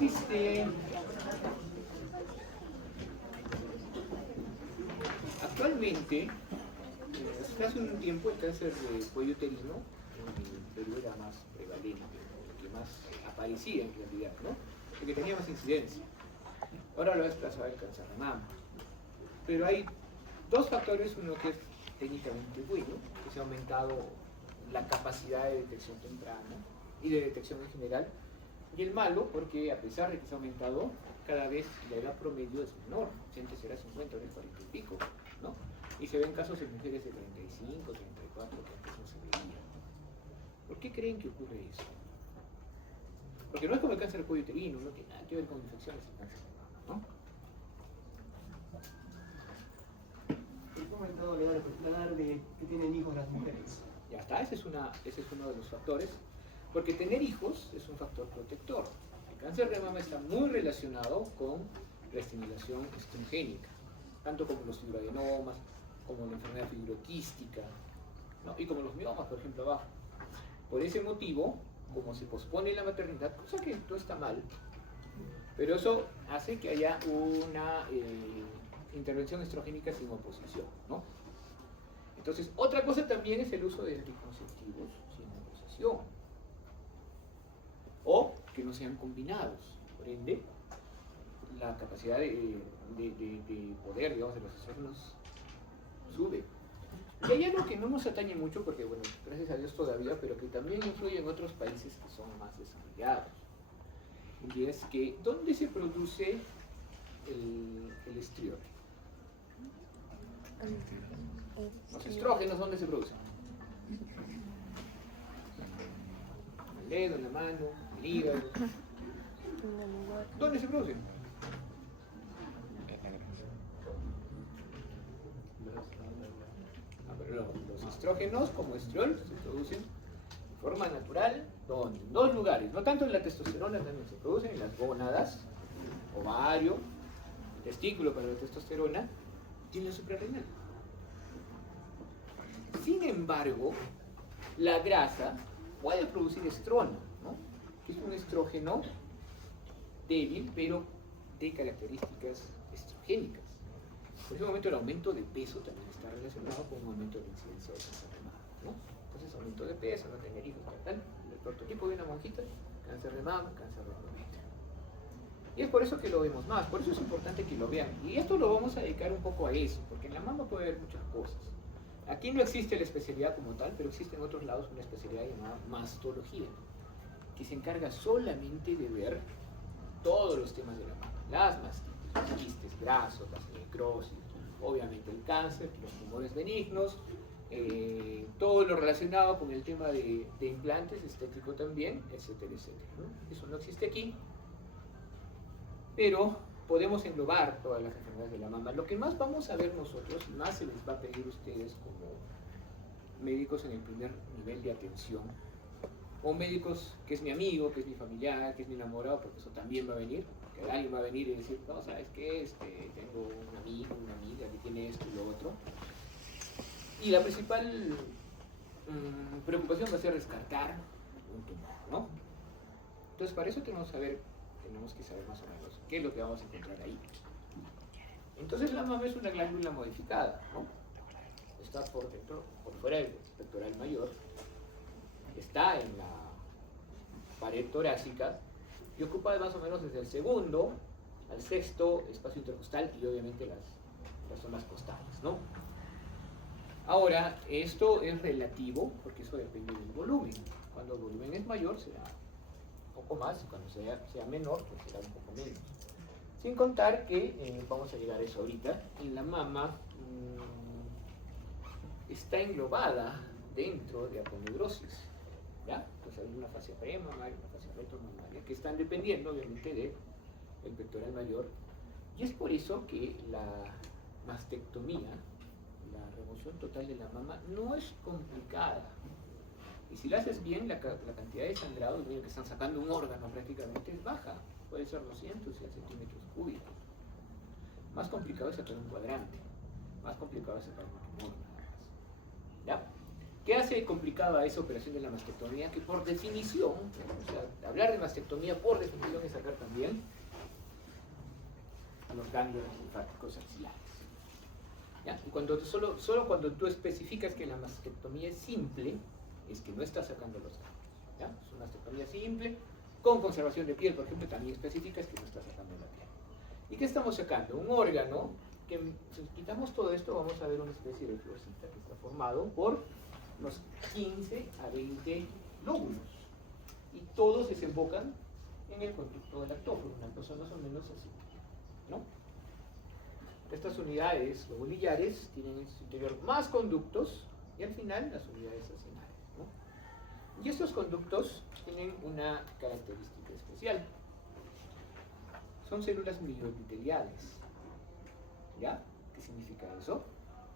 existe actualmente, hasta hace un tiempo el cáncer de cuello uterino en Perú era más prevalente, el que más aparecía en realidad, ¿no? El que tenía más incidencia. Ahora lo ha desplazado el cáncer de mama. Pero hay dos factores, uno que es técnicamente bueno, que se ha aumentado la capacidad de detección temprana y de detección en general, y el malo, porque a pesar de que se ha aumentado, cada vez la edad promedio es menor, si antes era 50, ahora es 40 y pico, ¿no? Y se ven casos en mujeres de 35, 34, que antes no se veían. ¿Por qué creen que ocurre eso? Porque no es como el cáncer del cuello uterino, no tiene nada que ver con infecciones del cáncer de mama, ¿no? ¿He comentado la edad particular de que tienen hijos las mujeres? Ya está, ese es uno de los factores, porque tener hijos es un factor protector. El cáncer de mama está muy relacionado con la estimulación estrogénica, tanto como los fibroadenomas, como la enfermedad fibroquística, ¿no? Y como los miomas, por ejemplo, abajo. Por ese motivo, como se pospone la maternidad, cosa que no está mal, pero eso hace que haya una intervención estrogénica sin oposición, ¿no? Entonces, otra cosa también es el uso de anticonceptivos sin oposición, o que no sean combinados. Por ende, la capacidad de poder, digamos, de los estrógenos sube. Y hay algo que no nos atañe mucho, porque, bueno, gracias a Dios todavía, pero que también influye en otros países que son más desarrollados. Y es que, ¿dónde se produce el estriol? Los estrógenos, ¿dónde se producen? En el dedo, en la mano, en el hígado. ¿Dónde se producen? Pero los estrógenos, como estriol, se producen de forma natural, en dos lugares. No tanto en la testosterona, también se producen en las gónadas, ovario, el testículo para la testosterona y en la suprarrenal. Sin embargo, la grasa puede producir estrona, ¿no? Que es un estrógeno débil, pero de características estrogénicas. Por ese momento el aumento de peso también está relacionado con un aumento de la incidencia de cáncer de mama, ¿no? Entonces, aumento de peso, no tener hijos, tal, el prototipo de una monjita, cáncer de mama, cáncer de endometrio. Y es por eso que lo vemos más, por eso es importante que lo vean. Y esto lo vamos a dedicar un poco a eso, porque en la mama puede haber muchas cosas. Aquí no existe la especialidad como tal, pero existe en otros lados una especialidad llamada mastología, que se encarga solamente de ver todos los temas de la mama, las mastitis, los quistes, grasos, las necrosis, obviamente el cáncer, los tumores benignos, todo lo relacionado con el tema de implantes, estético también, etcétera, etcétera, ¿no? Eso no existe aquí, pero podemos englobar todas las enfermedades de la mama. Lo que más vamos a ver nosotros, más se les va a pedir a ustedes como médicos en el primer nivel de atención, o médicos que es mi amigo, que es mi familiar, que es mi enamorado, porque eso también va a venir, porque alguien va a venir y decir, no, ¿sabes qué? Tengo un amigo, una amiga que tiene esto y lo otro. Y la principal preocupación va a ser descartar un tumor, ¿no? Entonces, para eso tenemos que saber más o menos qué es lo que vamos a encontrar ahí. Entonces, la mama es una glándula modificada, ¿no? Está por dentro, por fuera del pectoral mayor, está en la pared torácica y ocupa más o menos desde el segundo al sexto espacio intercostal y obviamente las zonas costales, ¿no? Ahora, esto es relativo porque eso depende del volumen. Cuando el volumen es mayor será un poco más y cuando sea menor pues será un poco menos. Sin contar que, vamos a llegar a eso ahorita, en la mama está englobada dentro de aponeurosis, ¿ya? Pues hay una fascia premamaria, una fascia retromamaria, que están dependiendo obviamente del pectoral mayor, y es por eso que la mastectomía, la remoción total de la mama, no es complicada. Y si la haces bien, la cantidad de sangrado, que están sacando un órgano prácticamente, es baja. Puede ser 200 centímetros cúbicos. Más complicado es sacar un cuadrante. Más complicado es sacar un tumor, nada más. ¿Ya? ¿Qué hace complicada esa operación de la mastectomía? Que por definición, o sea, hablar de mastectomía por definición es sacar también los ganglios linfáticos axilares. ¿Ya? Y solo cuando tú especificas que la mastectomía es simple, es que no estás sacando los ganglios. ¿Ya? Es una mastectomía simple, con conservación de piel, por ejemplo, también especificas que no estás sacando la piel. ¿Y qué estamos sacando? Un órgano que, si quitamos todo esto, vamos a ver una especie de florcita que está formado por unos 15 a 20 lóbulos. Y todos desembocan en el conducto del lactóforo, una cosa más o menos así, ¿no? Estas unidades lobulillares tienen en su interior más conductos y al final las unidades acinares, ¿no? Y estos conductos tienen una característica especial. Son células mioepiteliales. ¿Ya? ¿Qué significa eso?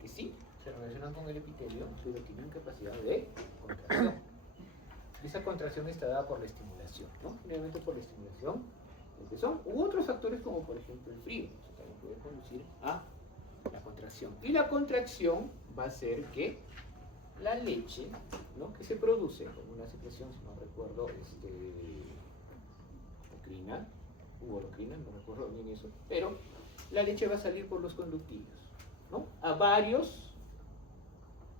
Que sí, se relacionan con el epitelio, pero tienen capacidad de contracción. Y esa contracción está dada por la estimulación, ¿no? Generalmente por la estimulación del pezón, u otros factores como por ejemplo el frío. Eso también puede conducir a la contracción. Y la contracción va a hacer que la leche, ¿no?, que se produce con una secreción, si no recuerdo, ocrina, urocrina, no recuerdo bien eso, pero la leche va a salir por los conductillos, ¿no?, a varios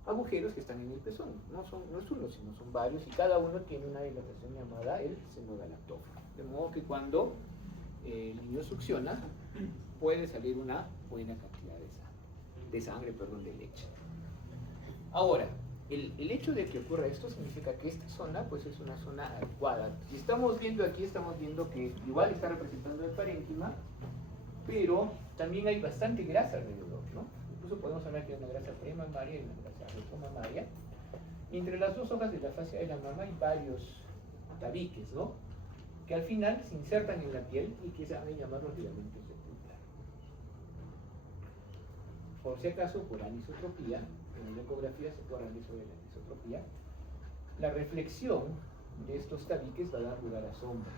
agujeros que están en el pezón. No es uno, sino son varios, y cada uno tiene una dilatación llamada el seno galactóforo. De modo que cuando el niño succiona, puede salir una buena cantidad de leche. Ahora, el hecho de que ocurra esto significa que esta zona pues es una zona adecuada. Si estamos viendo aquí, estamos viendo que igual está representando el parénquima, pero también hay bastante grasa alrededor, ¿no? Incluso podemos hablar que hay una grasa premamaria y una grasa retromamaria. Y entre las dos hojas de la fascia de la mama hay varios tabiques, ¿no?, que al final se insertan en la piel y que se van a llamar los ligamentos sepulcrales. Por si acaso, por anisotropía, en la ecografía se puede hablar sobre la anisotropía, la reflexión de estos tabiques va a dar lugar a sombras.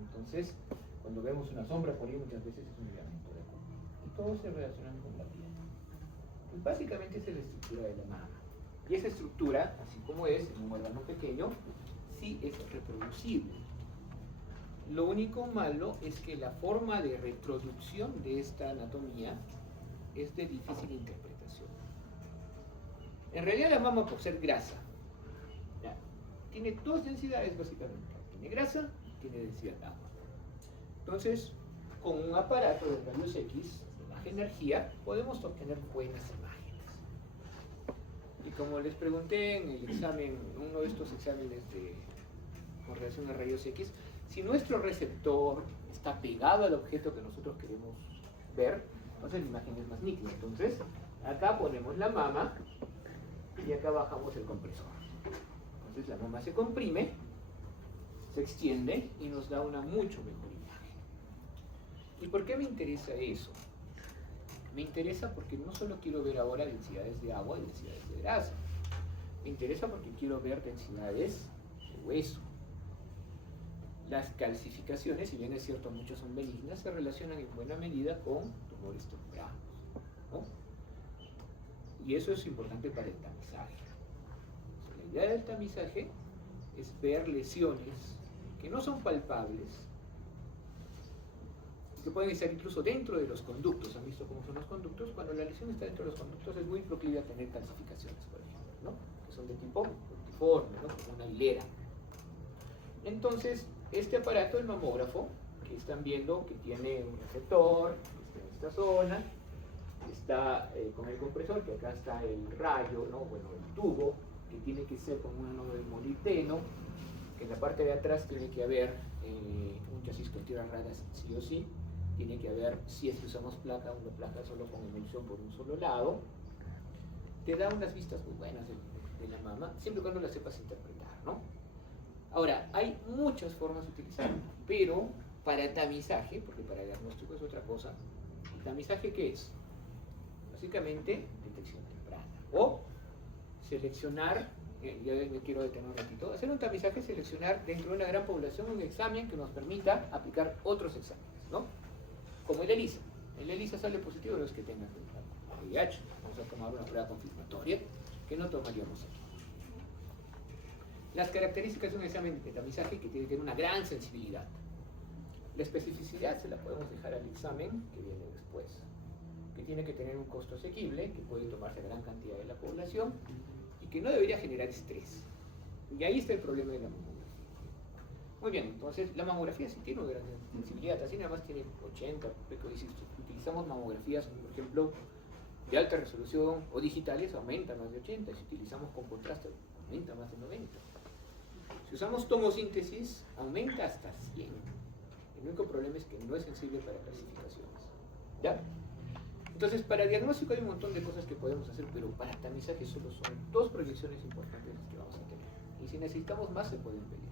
Entonces, cuando vemos una sombra por ahí, muchas veces es un ligamento de acuerdo. Y todos se relacionan con la piel. Pues básicamente esa es la estructura de la mama. Y esa estructura, así como es en un órgano pequeño, sí es reproducible. Lo único malo es que la forma de reproducción de esta anatomía es de difícil interpretación. En realidad la mama, por ser grasa, ¿ya?, tiene dos densidades básicamente. Tiene grasa y tiene densidad de agua. Entonces, con un aparato de rayos X de baja energía, podemos obtener buenas imágenes. Y como les pregunté en el examen, uno de estos exámenes con relación a rayos X, si nuestro receptor está pegado al objeto que nosotros queremos ver, entonces la imagen es más nítida. Entonces, acá ponemos la mama y acá bajamos el compresor. Entonces la mama se comprime, se extiende y nos da una mucho mejor imagen. ¿Y por qué me interesa eso? Me interesa porque no solo quiero ver ahora densidades de agua y densidades de grasa. Me interesa porque quiero ver densidades de hueso. Las calcificaciones, si bien es cierto muchas son benignas, se relacionan en buena medida con tumores tempranos, ¿no? Y eso es importante para el tamizaje. O sea, la idea del tamizaje es ver lesiones que no son palpables, que pueden estar incluso dentro de los conductos. ¿Han visto cómo son los conductos? Cuando la lesión está dentro de los conductos es muy proclive a tener calcificaciones, por ejemplo, ¿no?, que son de tipo multiforme, ¿no?, como una hilera. Entonces, este aparato, el mamógrafo, que están viendo que tiene un receptor, que está en esta zona, está con el compresor, que acá está el rayo, ¿no?, bueno, el tubo, que tiene que ser con un ánodo de molibdeno, que en la parte de atrás tiene que haber un chasis con tiras raras sí o sí, tiene que haber, si es que usamos placa, una placa solo con emulsión por un solo lado. Te da unas vistas muy buenas de la mama, siempre y cuando la sepas interpretar, ¿no? Ahora, hay muchas formas de utilizarlo, pero para tamizaje, porque para diagnóstico es otra cosa, ¿el tamizaje qué es? Básicamente, detección temprana. O seleccionar, ya me quiero detener un ratito, hacer un tamizaje, seleccionar dentro de una gran población un examen que nos permita aplicar otros exámenes, ¿no? Como el ELISA. El ELISA sale positivo de los que tengan VIH. Vamos a tomar una prueba confirmatoria que no tomaríamos aquí. Las características de un examen de tamizaje que tiene que tener una gran sensibilidad. La especificidad se la podemos dejar al examen que viene después, que tiene que tener un costo asequible, que puede tomarse gran cantidad de la población y que no debería generar estrés. Y ahí está el problema de la mamografía. Muy bien, entonces la mamografía sí tiene una gran sensibilidad, así nada más tiene 80, si utilizamos mamografías, por ejemplo, de alta resolución o digitales, aumenta más de 80, si utilizamos con contraste, aumenta más de 90. Si usamos tomosíntesis, aumenta hasta 100. El único problema es que no es sensible para clasificaciones. ¿Ya? Entonces, para diagnóstico hay un montón de cosas que podemos hacer, pero para tamizaje solo son 2 proyecciones importantes las que vamos a tener. Y si necesitamos más, se pueden pedir.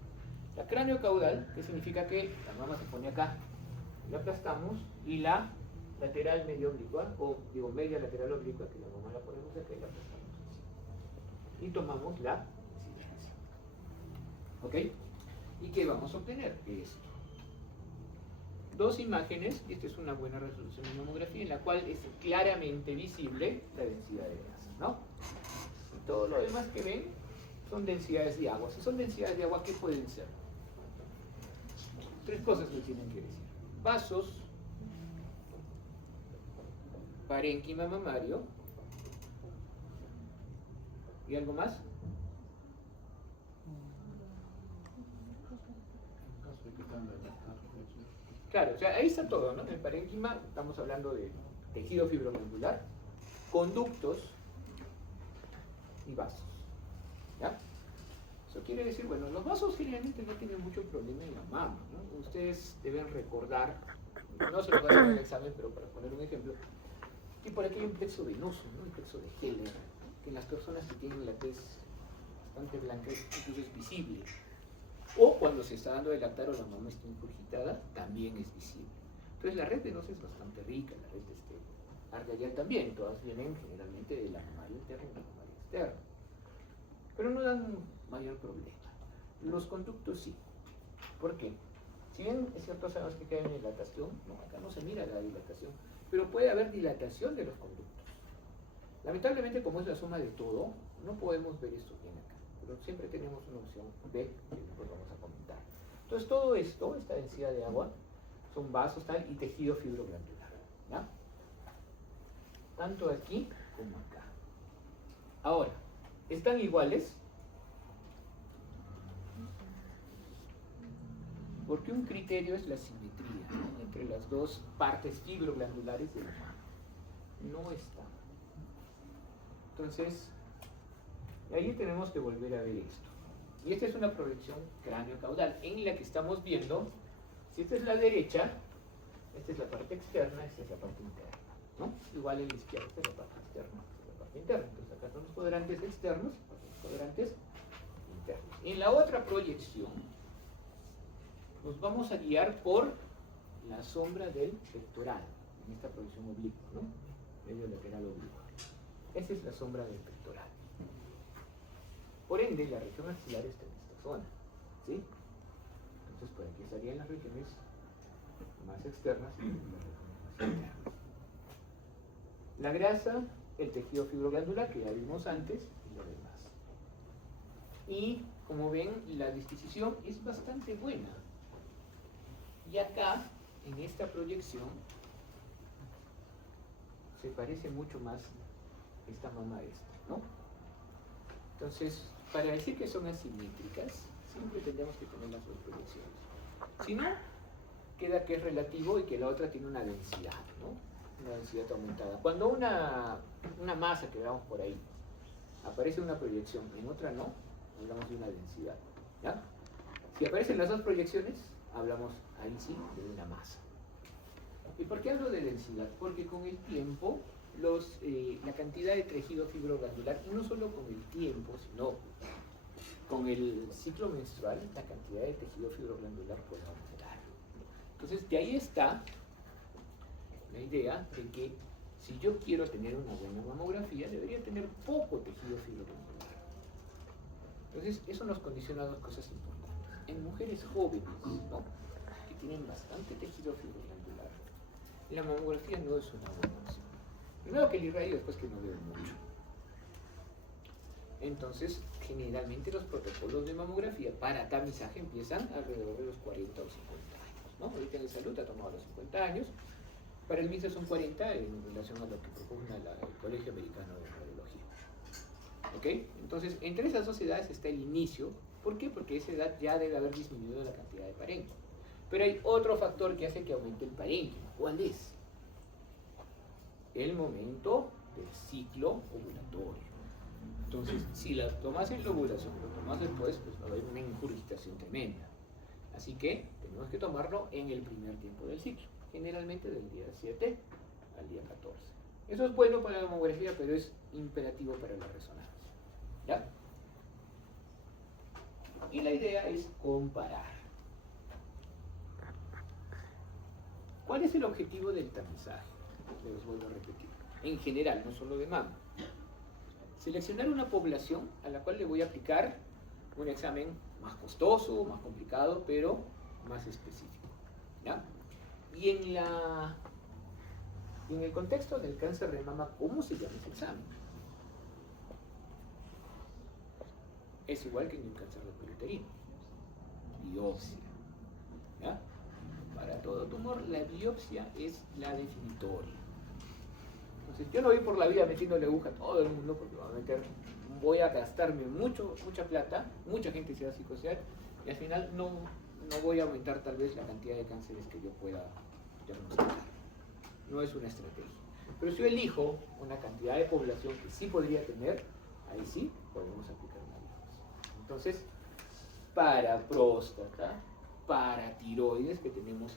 La cráneo-caudal, que significa que la mama se pone acá, la aplastamos, y la lateral medio oblicua, o digo media lateral oblicua, que la mama la ponemos acá y la aplastamos así. Y tomamos la incidencia. ¿Ok? ¿Y qué vamos a obtener? Esto. 2 imágenes, y esta es una buena resolución de mamografía, en la cual es claramente visible la densidad de grasa, ¿no? Y todo lo demás que ven son densidades de agua. Si son densidades de agua, ¿qué pueden ser? 3 cosas que tienen que decir. Vasos, parénquima mamario, ¿y algo más? Claro, o sea, ahí está todo, ¿no? En el parénquima estamos hablando de tejido fibroglandular, conductos y vasos. ¿Ya? Eso quiere decir, bueno, los vasos generalmente no tienen mucho problema en la mama, ¿no? Ustedes deben recordar, no se lo voy a dar en el examen, pero para poner un ejemplo, que por aquí hay un plexo venoso, ¿no? Un plexo de Heller, que en las personas que tienen la tez bastante blanca incluso es visible. O cuando se está dando de lactar o la mama está ingurgitada, también es visible. Entonces la red venosa es bastante rica, la red arterial también, todas vienen generalmente de la mamaria interna y la mamaria externa. Pero no dan mayor problema. Los conductos sí. ¿Por qué? Si bien es cierto, sabemos que hay dilatación, no, acá no se mira la dilatación, pero puede haber dilatación de los conductos. Lamentablemente, como es la suma de todo, no podemos ver esto bien acá. Pero siempre tenemos una opción B que después vamos a comentar. Entonces todo esto, esta densidad de agua, son vasos tal y tejido fibroglandular. ¿Ya? Tanto aquí como acá. Ahora, ¿están iguales? Porque un criterio es la simetría, ¿no? Entre las 2 partes fibroglandulares de la mama. No está. Entonces, ahí tenemos que volver a ver esto. Y esta es una proyección cráneo-caudal en la que estamos viendo, si esta es la derecha, esta es la parte externa, esta es la parte interna, ¿no? Igual en la izquierda, esta es la parte externa, esta es la parte interna. Entonces acá son los cuadrantes externos, los cuadrantes internos. En la otra proyección, nos vamos a guiar por la sombra del pectoral, en esta proyección oblicua, ¿no? Medio lateral oblicua. Esa es la sombra del pectoral. Por ende, la región axilar está en esta zona, ¿sí? Entonces, por aquí estarían las regiones más externas y las regiones más internas. La grasa, el tejido fibroglandular, que ya vimos antes, y lo demás. Y, como ven, la disposición es bastante buena. Y acá, en esta proyección, se parece mucho más esta mama a esta, ¿no? Entonces, para decir que son asimétricas, siempre tendríamos que tener las 2 proyecciones. Si no, queda que es relativo y que la otra tiene una densidad, ¿no? Una densidad aumentada. Cuando una masa que veamos por ahí aparece una proyección, en otra no, hablamos de una densidad, ¿ya? Si aparecen las 2 proyecciones, hablamos ahí sí de una masa. ¿Y por qué hablo de densidad? Porque con el tiempo la cantidad de tejido fibroglandular, y no solo con el tiempo, sino con el ciclo menstrual, la cantidad de tejido fibroglandular puede aumentar. Entonces, de ahí está la idea de que si yo quiero tener una buena mamografía, debería tener poco tejido fibroglandular. Entonces, eso nos condiciona a 2 cosas importantes. En mujeres jóvenes, ¿no?, que tienen bastante tejido fibroglandular, la mamografía no es una buena opción. Primero que el irradio, después que no veo mucho. Entonces, generalmente los protocolos de mamografía para tamizaje empiezan alrededor de los 40 o 50 años, ¿no? Ahorita en el salud ha tomado los 50 años, para el MISA son 40 en relación a lo que propugna el Colegio Americano de Radiología. ¿Ok? Entonces, entre esas dos edades está el inicio. ¿Por qué? Porque a esa edad ya debe haber disminuido la cantidad de parénquima. Pero hay otro factor que hace que aumente el parénquima. ¿Cuál es? El momento del ciclo ovulatorio. Entonces, si la tomas en la ovulación, lo tomas después, pues va a haber una ingurgitación tremenda. Así que tenemos que tomarlo en el primer tiempo del ciclo, generalmente del día 7 al día 14. Eso es bueno para la mamografía, pero es imperativo para la resonancia. ¿Ya? Y la idea es comparar. ¿Cuál es el objetivo del tamizaje? Les vuelvo a repetir. En general, no solo de mama. Seleccionar una población a la cual le voy a aplicar un examen más costoso, más complicado, pero más específico. ¿Ya? Y en el contexto del cáncer de mama, ¿cómo se llama ese examen? Es igual que en el cáncer de cuello uterino. Biopsia. ¿Ya? Para todo tumor, la biopsia es la definitoria. Entonces, yo no voy por la vida metiéndole aguja a todo el mundo porque voy a gastarme mucha plata, mucha gente se va a psicosear y al final no voy a aumentar tal vez la cantidad de cánceres que yo pueda diagnosticar. No es una estrategia. Pero si yo elijo una cantidad de población que sí podría tener, ahí sí podemos aplicar una biopsia. Entonces, para próstata, para tiroides, que tenemos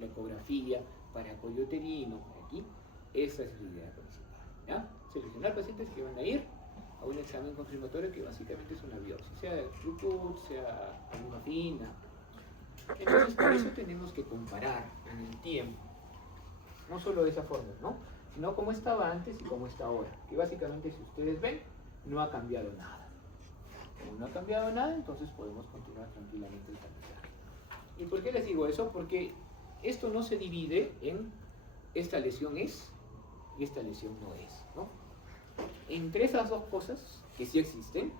la ecografía, para cuello uterino, aquí, esa es la idea principal. ¿Ya? Seleccionar pacientes que van a ir a un examen confirmatorio que básicamente es una biopsia, sea de Throughput, sea aluna fina. Entonces, por eso tenemos que comparar en el tiempo, no solo de esa forma, ¿no? Sino cómo estaba antes y cómo está ahora, que básicamente, si ustedes ven, no ha cambiado nada. Como no ha cambiado nada, entonces podemos continuar tranquilamente el tamizaje. ¿Y por qué les digo eso? Porque esto no se divide en esta lesión es y esta lesión no es, ¿no? Entre esas dos cosas, que sí existen,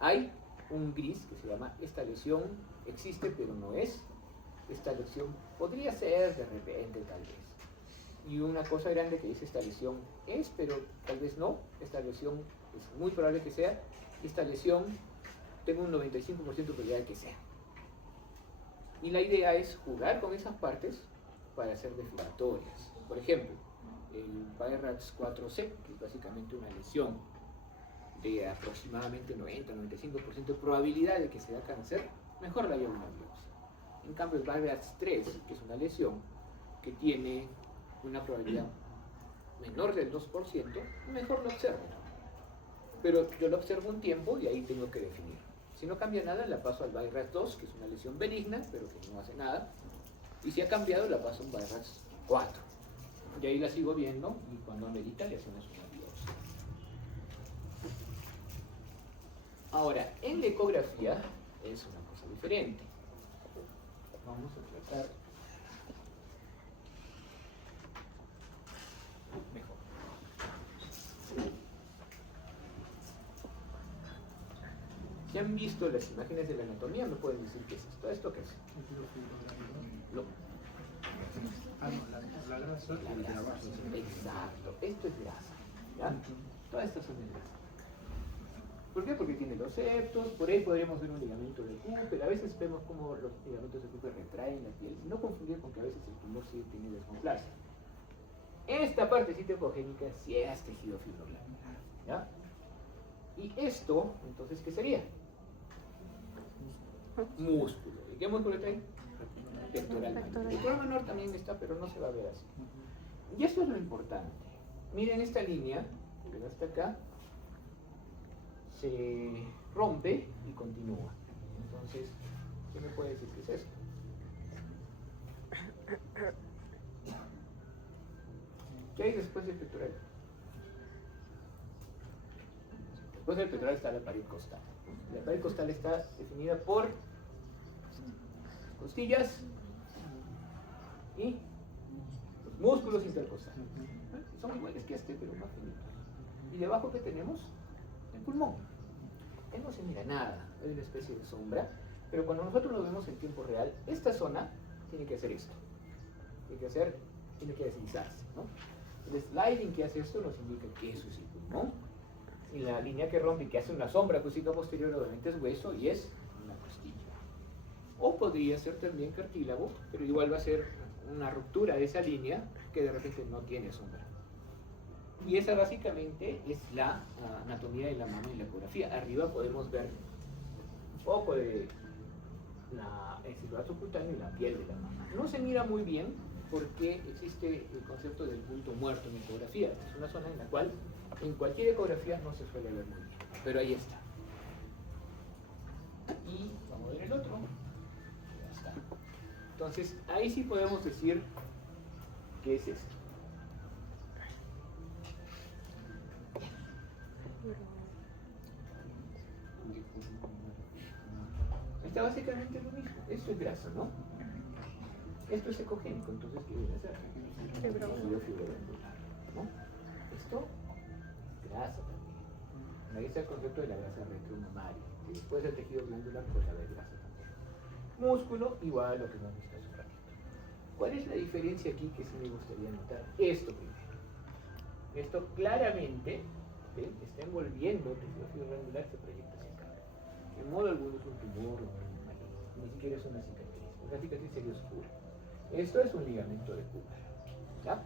hay un gris que se llama esta lesión existe pero no es, esta lesión podría ser de repente tal vez. Y una cosa grande que dice esta lesión es, pero tal vez no, esta lesión es muy probable que sea, esta lesión tengo un 95% de probabilidad de que sea. Y la idea es jugar con esas partes para hacer definitorias. Por ejemplo, el BIRATS 4C, que es básicamente una lesión de aproximadamente 90-95% de probabilidad de que sea cáncer, mejor la lleva una biopsia. En cambio, el BIRATS 3, que es una lesión que tiene una probabilidad menor del 2%, mejor lo observo. Pero yo lo observo un tiempo y ahí tengo que definir. Si no cambia nada, la paso al BIRATS 2, que es una lesión benigna, pero que no hace nada. Y si ha cambiado, la paso a un BIRATS 4. Y ahí la sigo viendo y cuando amerita le hacemos una biopsia. Ahora, en la ecografía es una cosa diferente. Vamos a tratar mejor. Si han visto las imágenes de la anatomía, me pueden decir qué es esto. ¿Esto qué es? Lo. La grasa y la base. Exacto, esto es grasa. ¿Ya? Todas estas son de grasa. ¿Por qué? Porque tiene los septos, por ahí podríamos ver un ligamento de Cooper, a veces vemos como los ligamentos de Cooper retraen la piel, y no confundir con que a veces el tumor sí tiene desmorplasia. Esta partecita ecogénica sí es tejido fibrolaminar. ¿Ya? Y esto, entonces, ¿qué sería? Músculo. ¿Y qué músculo está ahí? Pectoral menor. El pectoral menor también está, pero no se va a ver así. Y esto es lo importante. Miren esta línea, que va hasta acá, se rompe y continúa. Entonces, ¿qué me puede decir que es esto? ¿Qué hay después del pectoral? Después del pectoral está la pared costal. La pared costal está definida por costillas y los músculos intercostales. Son iguales que este, pero más finitos. ¿Y debajo qué tenemos? el pulmón. Él no se mira nada, es una especie de sombra, pero cuando nosotros lo vemos en tiempo real, esta zona tiene que hacer esto, tiene que deslizarse, ¿no? El sliding que hace esto nos indica que eso es el pulmón, y la línea que rompe y que hace una sombra acústica posterior obviamente es hueso y es una costilla. O podría ser también cartílago, pero igual va a ser una ruptura de esa línea que de repente no tiene sombra. Y esa básicamente es la anatomía de la mama en la ecografía. Arriba podemos ver un poco de el ciliado subcutáneo y la piel de la mama. No se mira muy bien porque existe el concepto del punto muerto en ecografía. Es una zona en la cual en cualquier ecografía no se suele ver muy bien, pero ahí está. Y vamos a ver el otro. Ya está. Entonces, ahí sí podemos decir qué es esto. Está básicamente lo mismo. Esto es grasa, ¿no? Esto es ecogénico, entonces ¿qué viene a ser? Fibrovendular, ¿no? Esto, grasa también. Ahí está el concepto de la grasa retromamaria. Y después el tejido glandular puede haber grasa también. Músculo, igual a lo que hemos visto hace un ratito. ¿Cuál es la diferencia aquí que sí me gustaría notar? Esto primero. Esto claramente, ¿ven? Está envolviendo el tejido fibroglandular, se proyecta hacia acá. En modo alguno es un tumor, ni siquiera es una cicatriz. La cicatriz sería oscura. Esto es un ligamento de Cooper, ¿ya?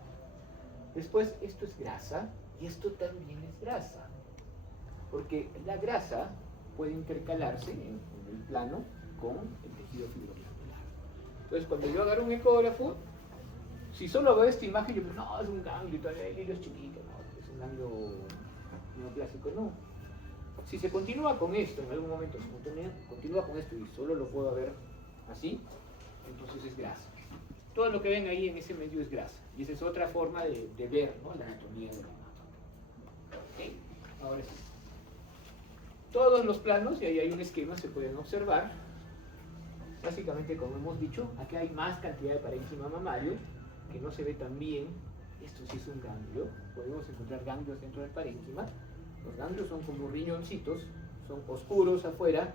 Después, esto es grasa y esto también es grasa. Porque la grasa puede intercalarse en el plano con el tejido fibroglandular. Entonces, cuando yo agarro un ecógrafo, si solo veo esta imagen, yo digo, no, es un ganglio, todavía el hilo es chiquito, no, es un ganglio neoplásico, no. Si se continúa con esto, en algún momento se continúa con esto y solo lo puedo ver así, entonces es grasa. Todo lo que ven ahí en ese medio es grasa. Y esa es otra forma de ver, ¿no?, la anatomía de la mama. ¿Okay? Ahora sí. Todos los planos, y ahí hay un esquema, se pueden observar. Básicamente, como hemos dicho, aquí hay más cantidad de parénquima mamario, que no se ve tan bien. Esto sí es un ganglio. Podemos encontrar ganglios dentro del parénquima. Los ganglios son como riñoncitos, son oscuros afuera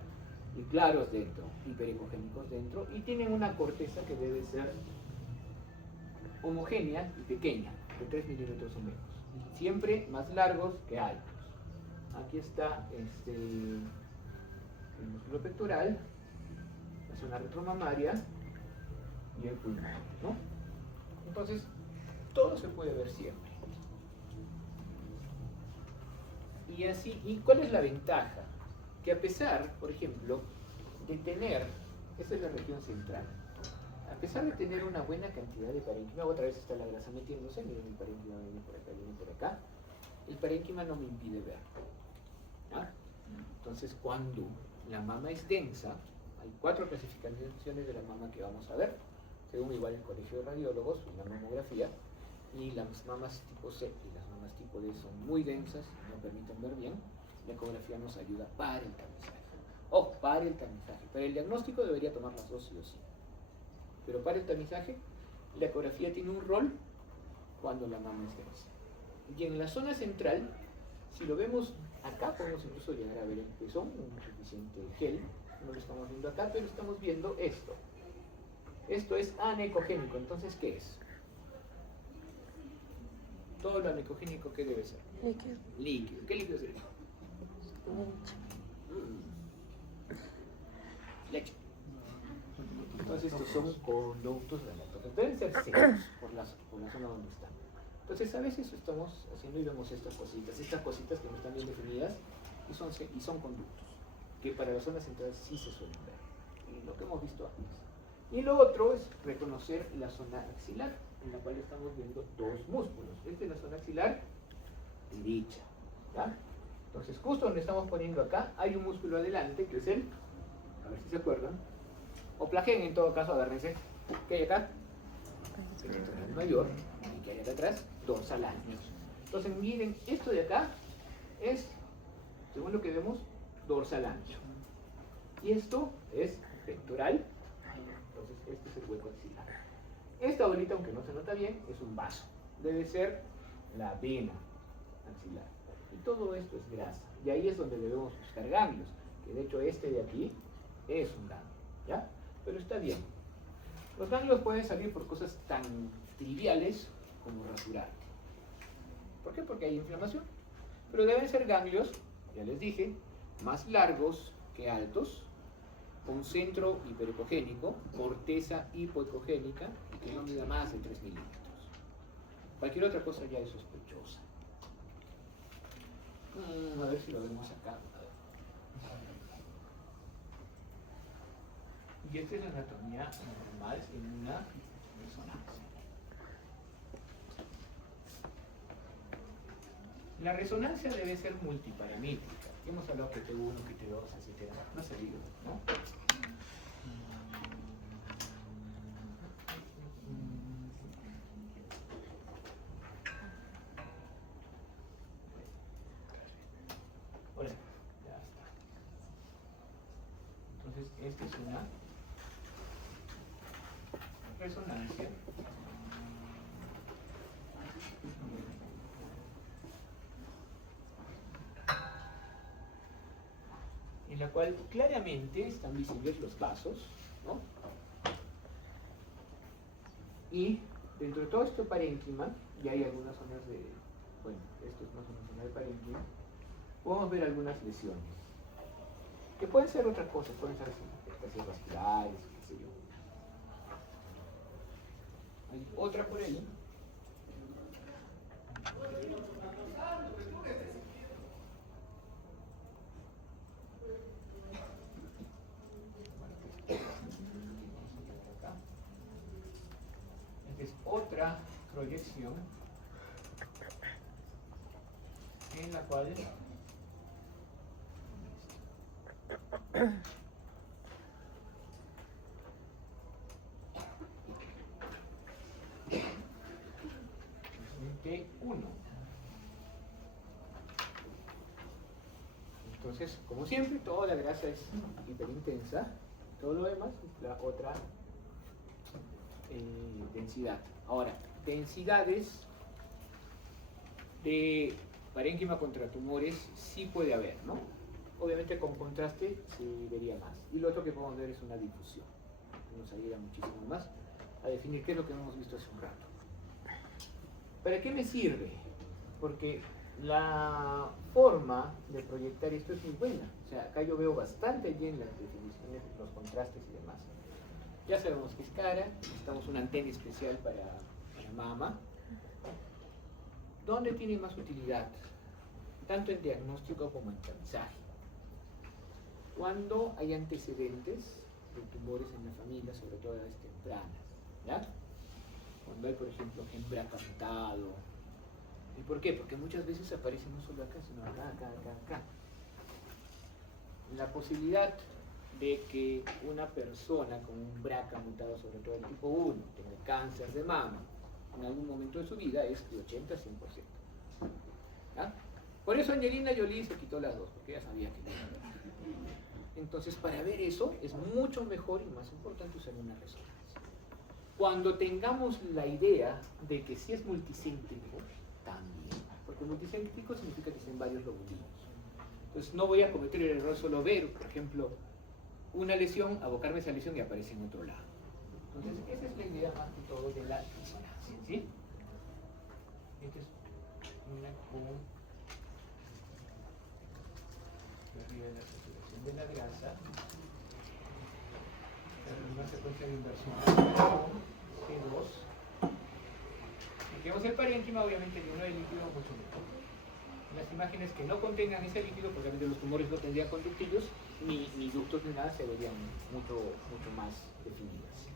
y claros dentro, hiperecogénicos dentro, y tienen una corteza que debe ser homogénea y pequeña, de 3 milímetros o menos. Siempre más largos que altos. Aquí está el músculo pectoral, la zona retromamaria y el pulmón, ¿no? Entonces, todo se puede ver siempre. Y así, ¿y cuál es la ventaja? Que a pesar, por ejemplo, de tener, esta es la región central, a pesar de tener una buena cantidad de parénquima, otra vez está la grasa metiéndose, miren, el parénquima viene por acá, viene por acá, el parénquima no me impide ver. ¿Ah? Entonces, cuando la mama es densa, hay 4 clasificaciones de la mama que vamos a ver, según igual el Colegio de Radiólogos, la mamografía, y las mamas tipo C y las mamas tipo D son muy densas y no permiten ver bien. La ecografía nos ayuda para el tamizaje. Ojo, para el tamizaje. Para el diagnóstico debería tomar las dos sí o sí. Pero para el tamizaje, la ecografía tiene un rol cuando la mama es densa. Y en la zona central, si lo vemos acá, podemos incluso llegar a ver el pezón, un suficiente gel. No lo estamos viendo acá, pero estamos viendo esto. Esto es anecogénico. Entonces, ¿qué es? Todo lo anecogénico, ¿qué debe ser? Líquido. Líquido. ¿Qué líquido es el líquido? Leche. Entonces estos son conductos galácticos. Deben ser secos por la zona donde están. Entonces a veces estamos haciendo y vemos estas cositas que no están bien definidas y son conductos, que para las zonas centrales sí se suelen ver. Y lo que hemos visto antes. Y lo otro es reconocer la zona axilar, en la cual estamos viendo dos músculos. Esta es la zona axilar derecha. ¿Ya? Entonces, justo donde estamos poniendo acá, hay un músculo adelante, que es el, a ver si se acuerdan, o plagén en todo caso, agárrense. ¿Qué hay acá? Pectoral mayor, y que hay acá atrás, dorsal ancho. Entonces, miren, esto de acá es, según lo que vemos, dorsal ancho. Y esto es pectoral. Entonces, este es el hueco axilar. Esta bolita, aunque no se nota bien, es un vaso. Debe ser la vena axilar. Y todo esto es grasa. Y ahí es donde debemos buscar ganglios, que de hecho este de aquí es un ganglio, ¿ya? Pero está bien. Los ganglios pueden salir por cosas tan triviales como rasurarte. ¿Por qué? Porque hay inflamación. Pero deben ser ganglios, ya les dije, más largos que altos, con centro hiperecogénico, corteza hipoecogénica y que no mida más de 3 milímetros. Cualquier otra cosa ya es sospechosa. A ver si lo vemos acá. A ver. Y esta es la anatomía normal en una resonancia. La resonancia debe ser multiparamétrica. Hemos hablado que T1, que T2, así te da. No se diga, ¿no? Bueno, ya está. Entonces, esta es una resonancia. En la cual claramente están visibles los vasos, ¿no? Y dentro de todo este parénquima, ya hay algunas zonas de, bueno, esto es más una zona de parénquima, podemos ver algunas lesiones, que pueden ser otras cosas, pueden ser afectaciones vasculares, qué sé yo. Hay otra por ahí. Esta es otra proyección en la cual T1. Entonces, como siempre, toda la grasa es hiperintensa, todo lo demás es la otra densidad. Ahora, densidades de parénquima contra tumores sí puede haber, ¿no? Obviamente con contraste se vería más. Y lo otro que podemos ver es una difusión, que nos ayuda muchísimo más a definir qué es lo que hemos visto hace un rato. ¿Para qué me sirve? Porque la forma de proyectar esto es muy buena. O sea, acá yo veo bastante bien las definiciones, los contrastes y demás. Ya sabemos que es cara, necesitamos una antena especial para mama. ¿Dónde tiene más utilidad? Tanto en diagnóstico como en tamizaje. Cuando hay antecedentes de tumores en la familia, sobre todo edades tempranas, ¿ya? Cuando hay, por ejemplo, gen BRCA mutado. ¿Y por qué? Porque muchas veces aparece no solo acá, sino acá. La posibilidad de que una persona con un BRCA mutado, sobre todo el tipo 1, tenga cáncer de mama en algún momento de su vida es de 80 a 100%. ¿Ya? Por eso Angelina Jolie se quitó las dos, porque ella sabía que no iba a haber. Entonces, para ver eso, es mucho mejor y más importante usar una resonancia. Cuando tengamos la idea de que si es multicéntrico, también. Porque multicéntrico significa que estén varios lobulinos. Entonces, no voy a cometer el error solo ver, por ejemplo, una lesión, abocarme a esa lesión y aparece en otro lado. Entonces, esa es la idea más que todo de la resonancia, ¿sí? Esta es una con arriba de la saturación de la grasa, una secuencia de inversión T2. Si vemos el parénquima, obviamente el uno de líquido mucho mejor. Las imágenes que no contengan ese líquido, porque obviamente los tumores no tendrían conductillos, ni ductos ni nada, se verían mucho más definidas.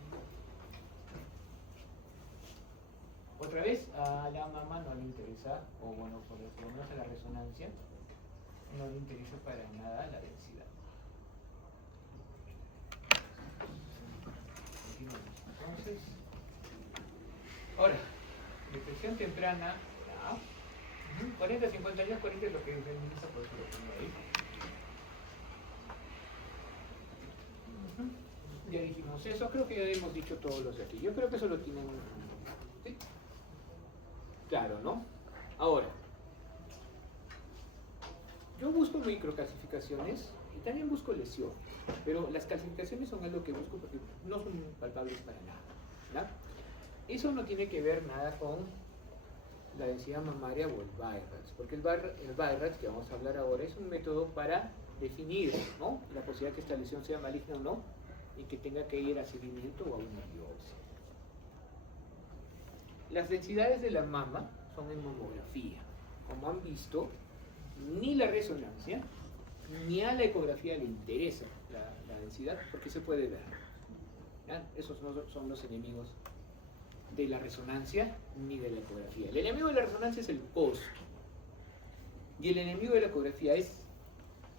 Otra vez, a la mama no le interesa, o bueno, por lo menos a la resonancia, no le interesa para nada la densidad. Entonces, ahora, detección temprana, ya. 40, 50 años, 40 es lo que feminiza, por eso lo pongo ahí. Ya dijimos eso, creo que ya hemos dicho todos los de aquí. Yo creo que eso lo tienen. ¿Sí? Claro, ¿no? Ahora, yo busco microcalcificaciones y también busco lesiones, pero las calcificaciones son algo que busco porque no son palpables para nada, ¿verdad? Eso no tiene que ver nada con la densidad mamaria o el BIRADS, porque el BIRADS, que vamos a hablar ahora, es un método para definir, ¿no?, la posibilidad que esta lesión sea maligna o no y que tenga que ir a seguimiento o a una biopsia. Las densidades de la mama son en mamografía. Como han visto, ni la resonancia ni a la ecografía le interesa la densidad porque se puede ver, ¿ya? Esos no son los enemigos de la resonancia ni de la ecografía. El enemigo de la resonancia es el costo y el enemigo de la ecografía es,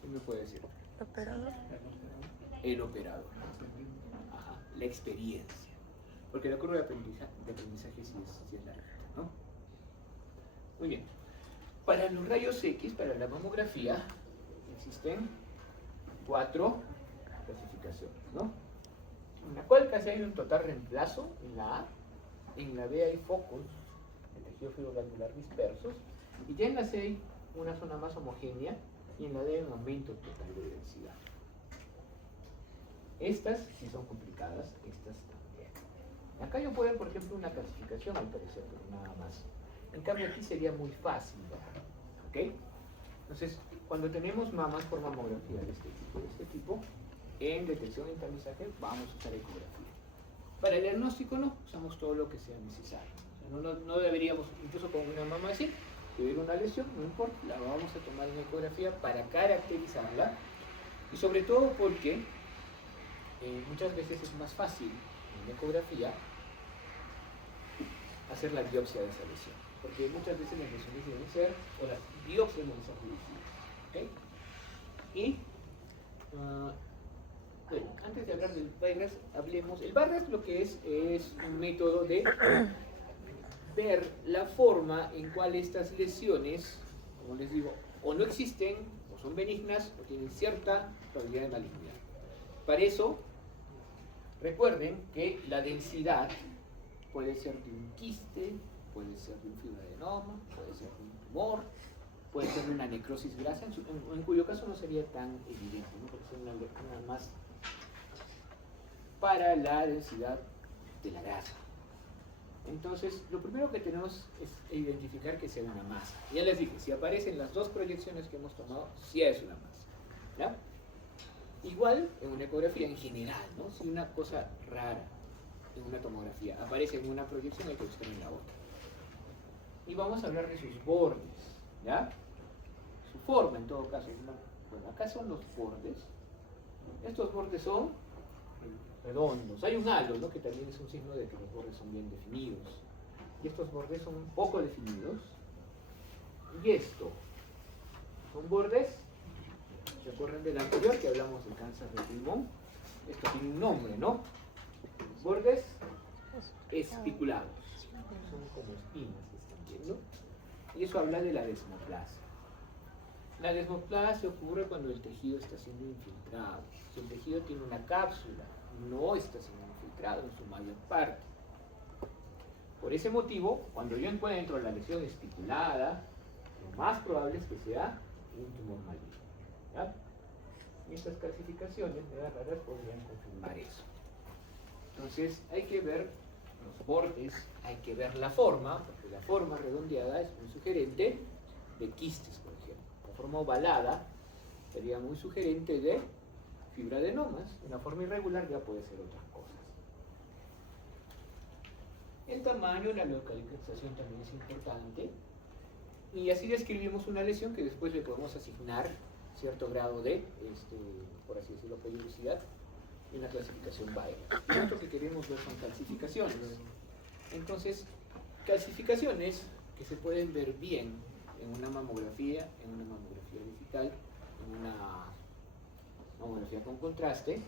¿quién me puede decir? Operador. El operador. Ajá, la experiencia. Porque la curva de aprendizaje sí es larga, ¿no? Muy bien. Para los rayos X, para la mamografía, existen 4 clasificaciones, ¿no? En la cual casi hay un total reemplazo en la A, en la B hay focos de tejido fibroglandular dispersos, y ya en la C hay una zona más homogénea, y en la D hay un aumento total de densidad. Estas sí son complicadas, estas también. Acá yo puedo ver, por ejemplo, una clasificación al parecer, pero nada más. En cambio aquí sería muy fácil, ¿ok? Entonces, cuando tenemos mamas por mamografía de este tipo, en detección y tamizaje vamos a usar ecografía. Para el diagnóstico no, usamos todo lo que sea necesario. O sea, no deberíamos, incluso con una mama así, si hubiera una lesión, no importa, la vamos a tomar en ecografía para caracterizarla, y sobre todo porque muchas veces es más fácil en ecografía hacer la biopsia de esa lesión, porque muchas veces las lesiones deben ser, o las biopsias deben ser reducidas, ¿ok? Y bueno, antes de hablar del BIRADS, hablemos. El BIRADS lo que es un método de ver la forma en cual estas lesiones, como les digo, o no existen, o son benignas, o tienen cierta probabilidad de malignidad. Para eso, recuerden que la densidad puede ser de un quiste, puede ser de un fibroadenoma, puede ser de un tumor, puede ser de una necrosis grasa, en cuyo caso no sería tan evidente, ¿no? Porque es una más para la densidad de la grasa. Entonces, lo primero que tenemos es identificar que sea una masa. Ya les dije, si aparecen las dos proyecciones que hemos tomado, sí es una masa, ¿ya? Igual en una ecografía en general, ¿no? Si una cosa rara en una tomografía aparece en una proyección, hay que buscar en la otra. Y vamos a hablar de sus bordes, ¿ya? Su forma, en todo caso. Bueno, acá son los bordes. Estos bordes son redondos. Hay un halo, ¿no?, que también es un signo de que los bordes son bien definidos. Y estos bordes son poco definidos. Y esto son bordes, ¿se acuerdan del anterior que hablamos del cáncer de pulmón? Esto tiene un nombre, ¿no? Bordes espiculados. Son como espinas que están viendo. Y eso habla de la desmoplasia. La desmoplasia ocurre cuando el tejido está siendo infiltrado. Si el tejido tiene una cápsula, no está siendo infiltrado en su mayor parte. Por ese motivo, cuando yo encuentro la lesión espiculada, lo más probable es que sea un tumor maligno, ¿ya? Y estas clasificaciones medias raras podrían confirmar eso. Entonces hay que ver los bordes, hay que ver la forma, porque la forma redondeada es muy sugerente de quistes, por ejemplo. La forma ovalada sería muy sugerente de fibroadenomas. Una forma irregular ya puede ser otras cosas. El tamaño, la localización también es importante. Y así describimos una lesión que después le podemos asignar cierto grado de, por así decirlo, peligrosidad y una clasificación BIRADS. Lo que queremos ver son calcificaciones. Entonces, calcificaciones que se pueden ver bien en una mamografía digital, en una mamografía con contraste,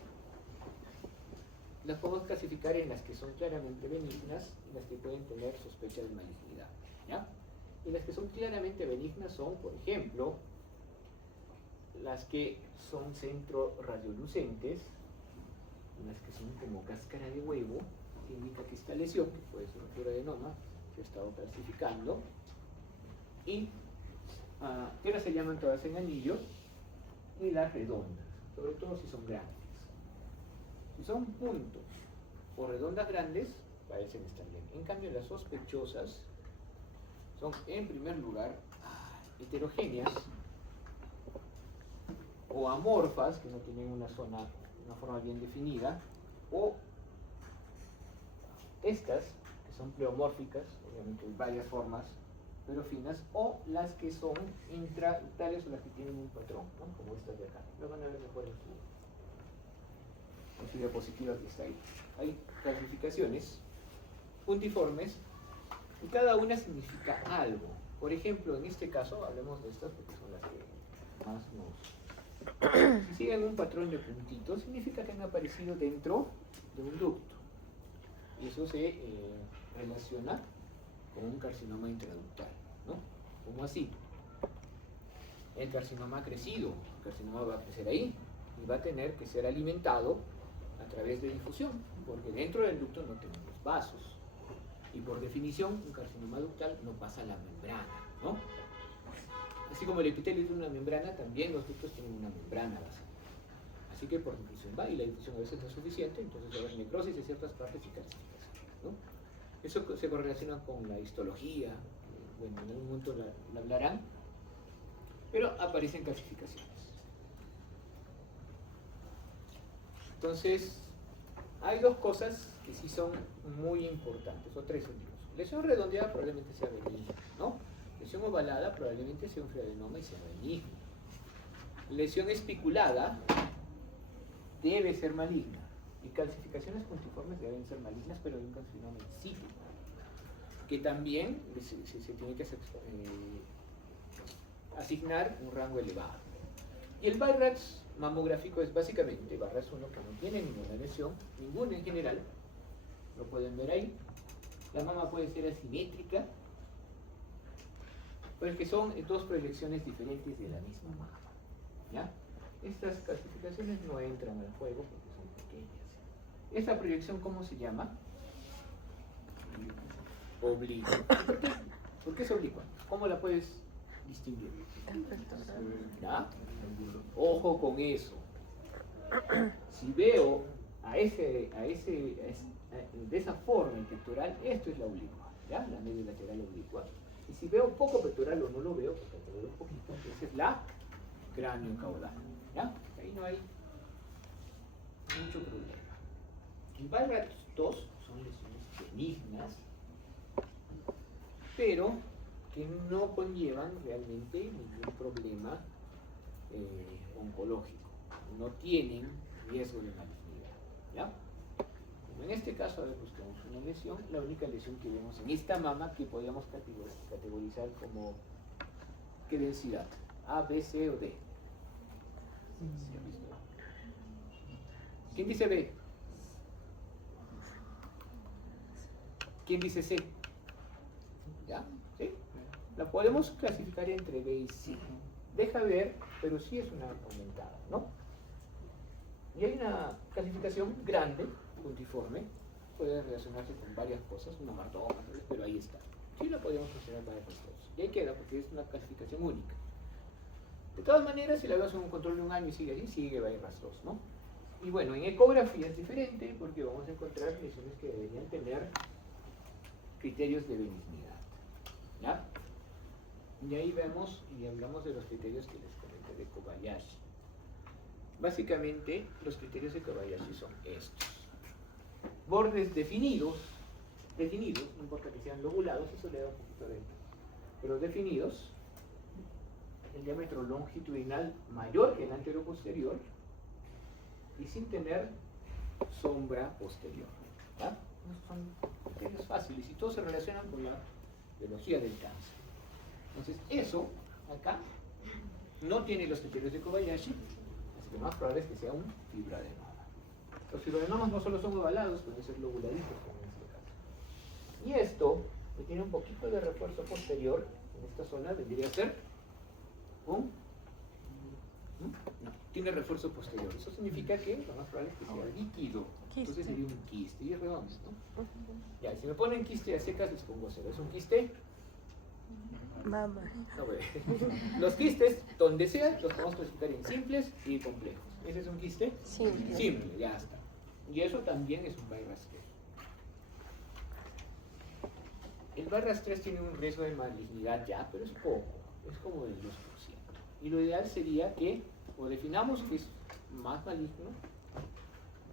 las podemos clasificar en las que son claramente benignas y las que pueden tener sospecha de malignidad, ¿ya? Y las que son claramente benignas son, por ejemplo, las que son centroradiolucentes, las que son como cáscara de huevo, que indica que esta lesión, que puede ser un fibroadenoma, se ha estado calcificando, y que ahora se llaman todas en anillo, y las redondas, sobre todo si son grandes. Si son puntos o redondas grandes, parecen estar bien. En cambio, las sospechosas son, en primer lugar, heterogéneas o amorfas, que no tienen una forma bien definida, o estas, que son pleomórficas, obviamente hay varias formas, pero finas, o las que son intraductales o las que tienen un patrón, ¿no? Como estas de acá. Lo van a ver mejor en su diapositiva que está ahí. Hay clasificaciones puntiformes y cada una significa algo. Por ejemplo, en este caso, hablemos de estas porque son las que más nos... Si siguen un patrón de puntitos, significa que han aparecido dentro de un ducto. Y eso se relaciona con un carcinoma intraductal, ¿no? Como así. El carcinoma ha crecido, el carcinoma va a crecer ahí y va a tener que ser alimentado a través de difusión, porque dentro del ducto no tenemos vasos. Y por definición, un carcinoma ductal no pasa la membrana, ¿no? Así como el epitelio tiene una membrana, también los ductos tienen una membrana basal. Así que por difusión va, y la difusión a veces no es suficiente, entonces va a haber necrosis de ciertas partes y calcificación, ¿no? Eso se correlaciona con la histología, bueno, en algún momento la hablarán, pero aparecen calcificaciones. Entonces, hay dos cosas que sí son muy importantes, o tres incluso. Lesión redondeada probablemente sea benigna, ¿no? Lesión ovalada probablemente sea un fibroadenoma y sea benigna. Lesión espiculada debe ser maligna. Y calcificaciones puntiformes deben ser malignas, pero de un carcinoma in situ, que también se tiene que asignar un rango elevado. Y el BI-RADS mamográfico es básicamente BI-RADS 1, que no tiene ninguna lesión, ninguna en general, lo pueden ver ahí. La mama puede ser asimétrica, pero es que son dos proyecciones diferentes de la misma mama, ¿ya? Estas clasificaciones no entran al juego porque son pequeñas. ¿Esta proyección cómo se llama? Oblicua. ¿Por qué es oblicua? ¿Cómo la puedes distinguir? ¿Ya? Ojo con eso. Si veo de esa forma el pectoral, esto es la oblicua, ¿ya? La medio lateral oblicua. Y si veo poco pectoral o no lo veo, porque lo veo poquito, entonces es la cráneo caudal, ¿ya? Ahí no hay mucho problema. En BI-RADS 2 son lesiones benignas, pero que no conllevan realmente ningún problema oncológico, no tienen riesgo de malignidad, ¿ya? En este caso, a ver, buscamos una lesión, la única lesión que vemos en esta mama que podríamos categorizar como ¿qué densidad? A, B, C o D. ¿Quién dice B? ¿Quién dice C? ¿Ya? ¿Sí? La podemos clasificar entre B y C. Deja ver, pero sí es una aumentada, ¿no? Y hay una clasificación grande, puntiforme, puede relacionarse con varias cosas, una martoma, pero ahí está. Sí la podemos considerar para los dos. Y ahí queda, porque es una clasificación única. De todas maneras, si la vemos en un control de un año y sigue así, sigue BI-RADS 2, ¿no? Y bueno, en ecografía es diferente porque vamos a encontrar lesiones que deberían tener criterios de benignidad, ¿ya? Y ahí vemos y hablamos de los criterios que les comenté de Kobayashi. Básicamente, los criterios de Kobayashi son estos. Bordes definidos, no importa que sean lobulados, eso le da un poquito de... pero definidos, el diámetro longitudinal mayor que el anterior posterior y sin tener sombra posterior, ¿ya? Son criterios fáciles y todos se relacionan con la biología del cáncer. Entonces, eso acá no tiene los criterios de Kobayashi, así que lo más probable es que sea un fibroadenoma. Los fibroadenomas no solo son ovalados, pueden ser lobuladitos, como en este caso. Y esto, que tiene un poquito de refuerzo posterior, en esta zona debería ser un... No, tiene refuerzo posterior. Eso significa que lo más probable es que sea líquido. Entonces sería un quiste, y es redondo, ¿no? Ya, y si me ponen quiste a secas, les pongo cero. ¿Es un quiste? Mamá. No, güey. Los quistes, donde sea, los podemos clasificar en simples y complejos. ¿Ese es un quiste? Simple. Simple, ya está. Y eso también es un BI-RAS3. El BI-RAS3 tiene un riesgo de malignidad ya, pero es poco, es como del 2%. Y lo ideal sería que o definamos que es más maligno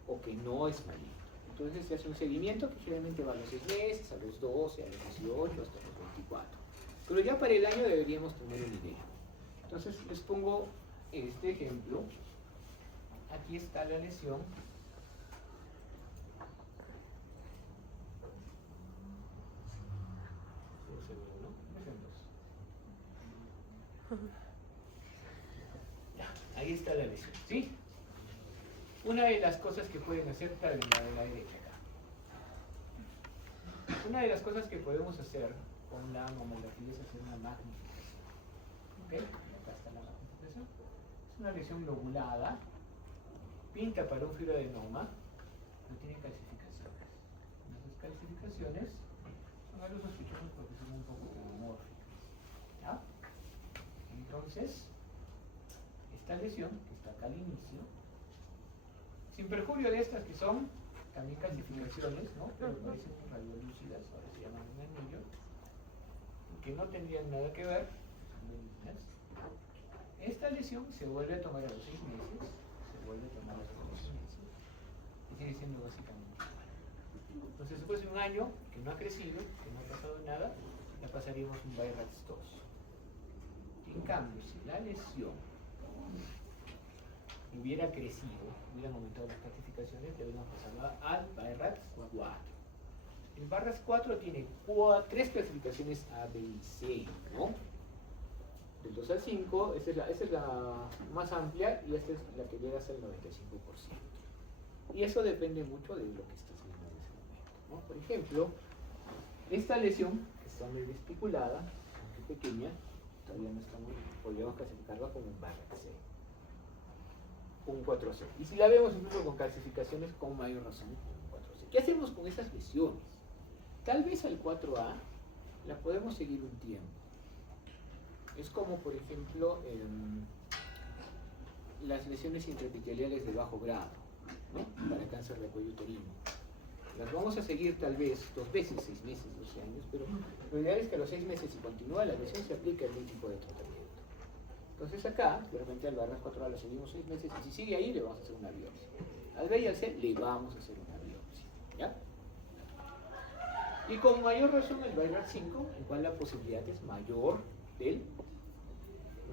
o que no es maligno. Entonces se hace un seguimiento que generalmente va a los 6 meses, a los 12, a los 18, hasta los 24. Pero ya para el año deberíamos tener una idea. Entonces les pongo este ejemplo. Aquí está la lesión. Ya, ahí está la lesión, ¿sí? Una de las cosas que pueden hacer, claro, en la de la derecha acá. Una de las cosas que podemos hacer con la mamografía es hacer una magnificación. ¿Ok? Acá está la magnificación. Es una lesión lobulada, pinta para un fibroadenoma, no tiene calcificaciones. Esas calcificaciones son algo sospechosos porque son un poco homomórficas. ¿Ya? Entonces, esta lesión, que está acá al inicio, sin perjurio de estas que son también calcificaciones, ¿no? Pero parecen radiolúcidas, ahora se llaman un anillo, que no tendrían nada que ver, son benignas. Esta lesión se vuelve a tomar a los 6 meses, se vuelve a tomar a los 12 meses, y sigue siendo básicamente igual. Entonces, después de un año que no ha crecido, que no ha pasado nada, ya pasaríamos un BI-RADS2. En cambio, si la lesión hubiera crecido, hubieran aumentado las clasificaciones, deberíamos pasarla al BI-RADS4. El BI-RADS4 tiene 3 clasificaciones A, B y C, ¿no? Del 2 al 5, esa es la más amplia y esta es la que llega hasta el 95%. Y eso depende mucho de lo que estás viendo en ese momento, ¿no? Por ejemplo, esta lesión, que está medio vesticulada, aunque pequeña, todavía no estamos, podríamos clasificarla como un BI-RADS-C, un 4C. Y si la vemos incluso con calcificaciones, con mayor razón, un 4C. ¿Qué hacemos con esas lesiones? Tal vez al 4A la podemos seguir un tiempo. Es como, por ejemplo, las lesiones intraepiteliales de bajo grado, ¿no? Para cáncer de cuello uterino. Las vamos a seguir tal vez 2 veces, 6 meses, 12 años, pero lo ideal es que a los 6 meses, si continúa la lesión, se aplique algún tipo de tratamiento. Entonces acá, de repente al BI-RADS4A lo seguimos 6 meses, y si sigue ahí, le vamos a hacer una biopsia. Al B y al C le vamos a hacer una biopsia, ¿ya? Y con mayor razón el BI-RADS5, en cual la posibilidad es mayor del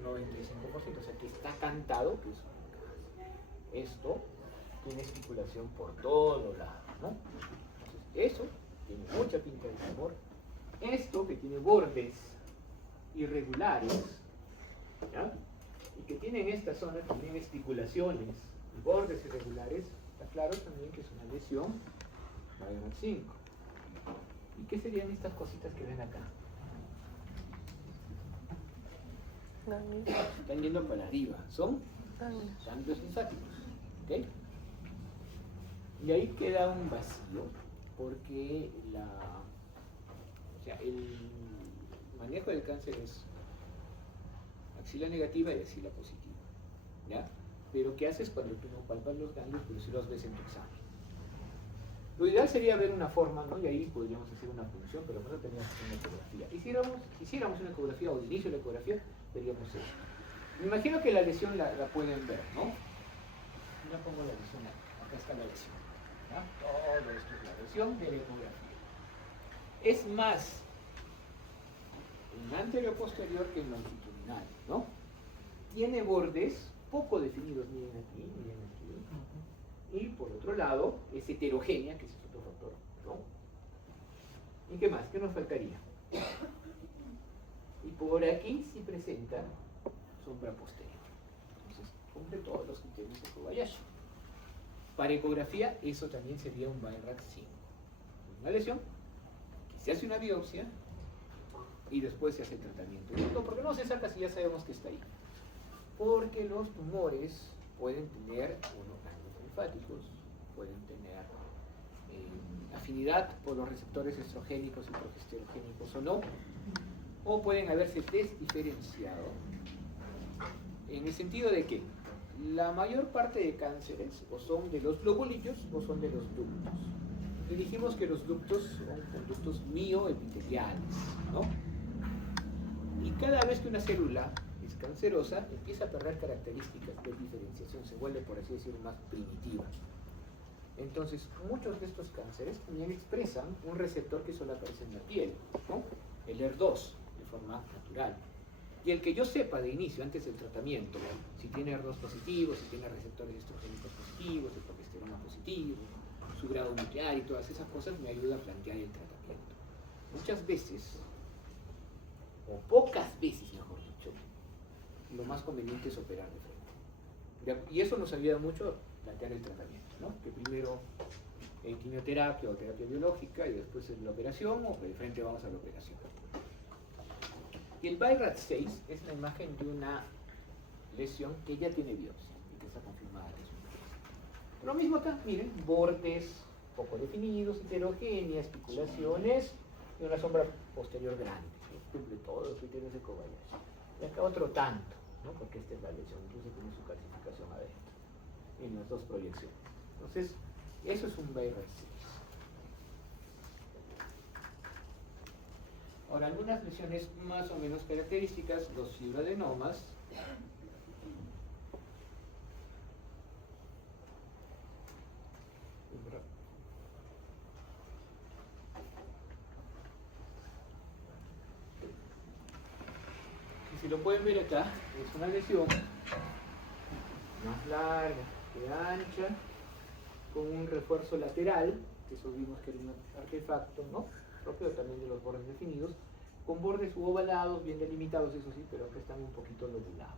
95%, o sea que está cantado que es un cáncer. Esto tiene estipulación por todo lado, ¿no? Entonces, eso tiene mucha pinta de tumor. Esto que tiene bordes irregulares, ¿ya? Y que tiene en esta zona también estipulaciones y bordes irregulares, está claro también que es una lesión BI-RADS5. ¿Y qué serían estas cositas que ven acá? Están yendo para arriba, son ganglios linfáticos, ¿ok? Y ahí queda un vacío porque el manejo del cáncer es axila negativa y axila positiva, ¿ya? Pero ¿qué haces cuando tú no palpas los ganglios, pero si los ves en tu examen? Lo ideal sería ver una forma, ¿no? Y ahí podríamos hacer una punción, pero no teníamos una ecografía. Hiciéramos una ecografía o de inicio de la ecografía, veríamos eso. Me imagino que la lesión la pueden ver, ¿no? Ya pongo la lesión acá está la lesión, ¿ya? Todo esto es la lesión de la ecografía. Es más en anterior posterior que en longitudinal, ¿no? Tiene bordes poco definidos, miren aquí, miren aquí. Y por otro lado, es heterogénea, que ese es otro factor, ¿no? ¿Y qué más? ¿Qué nos faltaría? Y por aquí sí presenta sombra posterior. Entonces, cumple todos los criterios de Kobayashi. Para ecografía, eso también sería un BI-RADS5. Una lesión, que se hace una biopsia y después se hace el tratamiento. ¿Por qué no se saca si ya sabemos que está ahí? Porque los tumores pueden tener unos ganglios linfáticos, pueden tener afinidad por los receptores estrogénicos y progesterogénicos o no, o pueden haberse desdiferenciado, en el sentido de que la mayor parte de cánceres o son de los globulillos o son de los ductos. Y dijimos que los ductos son conductos mioepiteliales, ¿no? Y cada vez que una célula es cancerosa, empieza a perder características de diferenciación, se vuelve, por así decirlo, más primitiva. Entonces, muchos de estos cánceres también expresan un receptor que solo aparece en la piel, ¿no? El ER2, de forma natural. Y el que yo sepa de inicio, antes del tratamiento, si tiene ER2 positivo, si tiene receptores estrogénicos positivos, el progesterona positivo, su grado nuclear y todas esas cosas, me ayuda a plantear el tratamiento. Muchas veces, o pocas veces, mejor dicho, lo más conveniente es operar de frente. Y eso nos ayuda mucho a plantear el tratamiento, ¿no? Que primero en quimioterapia o terapia biológica y después en la operación, o de frente vamos a la operación. Y el BI-RADS6 es la imagen de una lesión que ya tiene biopsia y que está confirmada. Lo mismo acá, miren, bordes poco definidos, heterogéneas, especulaciones y una sombra posterior grande. Cumple todos los criterios de Kobayashi. Y acá otro tanto, ¿no? Porque esta es la lesión, incluso tiene su calcificación adentro en las dos proyecciones. Entonces, eso es un BI-RADS6. Ahora, algunas lesiones más o menos características, los fibroadenomas. Y si lo pueden ver acá, es una lesión más larga que ancha, con un refuerzo lateral, que eso vimos que era un artefacto, ¿no? Propio también de los bordes definidos, con bordes ovalados, bien delimitados, eso sí, pero que están un poquito lobulados.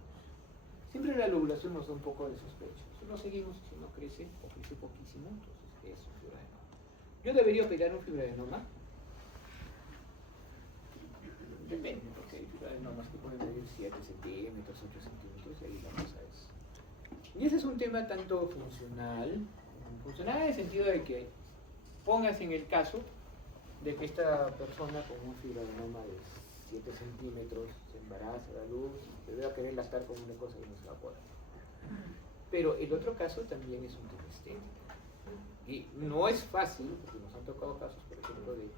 Siempre la lobulación nos da un poco de sospecha. Si no seguimos, si no crece, o crece poquísimo, entonces es un fibroadenoma. ¿Yo debería operar un fibroadenoma? Depende, porque hay fibroadenomas que pueden medir 7 centímetros, 8 centímetros, y ahí la cosa es. Y ese es un tema tanto funcional en el sentido de que póngase en el caso de que esta persona con un fibroadenoma de 7 centímetros se embaraza, da luz, se debe querer lactar con una cosa que no se va a poder. Pero el otro caso también es un tema estético. Y no es fácil, porque nos han tocado casos, por ejemplo, de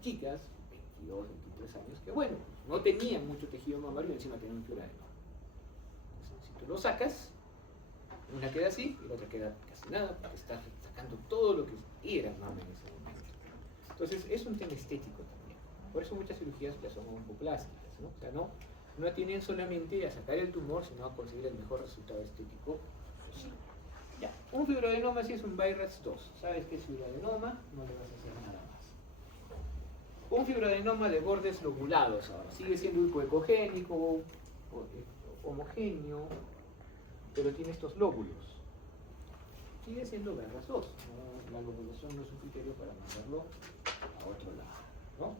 chicas, 22, 23 años, que bueno, no tenían mucho tejido mamario y encima tenían un fibroadenoma. Entonces, si tú lo sacas, una queda así y la otra queda casi nada, porque está sacando todo lo que era mama en ese momento. Entonces es un tema estético también. Por eso muchas cirugías ya son oncoplásticas, ¿no? O sea, no atienden solamente a sacar el tumor, sino a conseguir el mejor resultado estético posible. Ya, un fibroadenoma sí es un BI-RADS2. ¿Sabes qué es fibroadenoma? No le vas a hacer nada más. Un fibroadenoma de bordes lobulados ahora. Sigue siendo un coecogénico, homogéneo, pero tiene estos lóbulos. Sigue siendo BI-RADS2. ¿No? La lobulación no es un criterio para mandarlo a otro lado, ¿no?